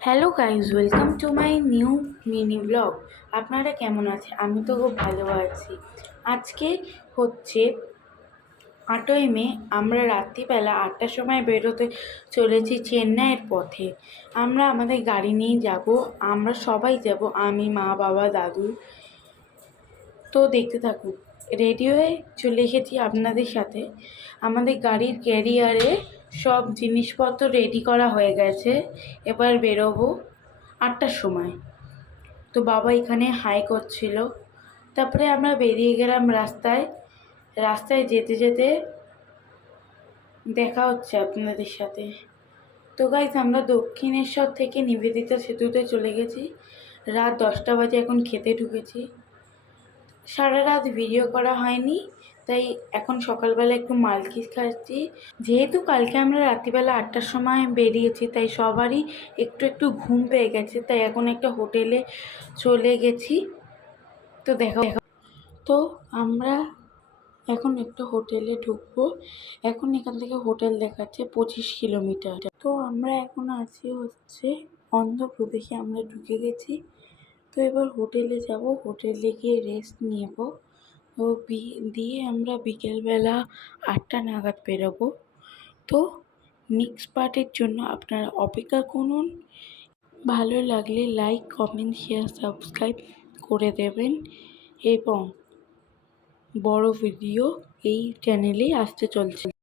Hello guys, welcome to my new mini blog. আপনারা কেমন আছেন? আমি তো খুব ভালো আছি। আজকে হচ্ছে 8ই মে। আমরা রাত্রিবেলা 8টার সময় বেরোতে চলেছি চেন্নাইয়ের পথে। আমরা আমাদের গাড়ি নিয়ে যাব। আমরা সবাই যাব, আমি, মা, বাবা, দাদু। তো দেখতে থাকুন। রেডি হয়ে চলে এসেছি আপনাদের সাথে। আমাদের গাড়ির ক্যারিয়ারে সব জিনিসপত্র রেডি করা হয়ে গেছে। এবার বেরোবো 8টার সময়। তো বাবা এখানে হাই করছিল। তারপরে আমরা বেরিয়ে গেলাম রাস্তায়। রাস্তায় যেতে যেতে দেখা হচ্ছে আপনাদের সাথে। তো গাইজ, আমরা দক্ষিণেশ্বর থেকে নিবেদিতা সেতুতে চলে গেছি। রাত 10টা বাজে, এখন খেতে ঢুকেছি। সারা রাত ভিডিও করা হয়নি, তাই এখন সকালবেলা একটু মালকিস খাচ্ছি। যেহেতু কালকে আমরা রাত্রিবেলা 8টার সময় বেরিয়েছি, তাই সবারই একটু একটু ঘুম পেয়ে গেছে, তাই এখন একটা হোটেলে চলে গেছি। তো দেখা। তো আমরা এখন একটা হোটেলে ঢুকবো। এখন এখান থেকে হোটেল দেখাচ্ছে 25 কিলোমিটার। তো আমরা এখন আছি হচ্ছে অন্ধ্রপ্রদেশে। আমরা ঢুকে গেছি। তো এবার হোটেলে যাব, হোটেলে গিয়ে রেস্ট নেব। তো দিয়ে আমরা বিকেলবেলা 8টা নাগাদ বেরোবো। তো নেক্সট পার্টের জন্য আপনারা অপেক্ষা করুন। ভালো লাগলে লাইক, কমেন্ট, শেয়ার, সাবস্ক্রাইব করে দেবেন এবং বড় ভিডিও এই চ্যানেলেই আসতে চলছে।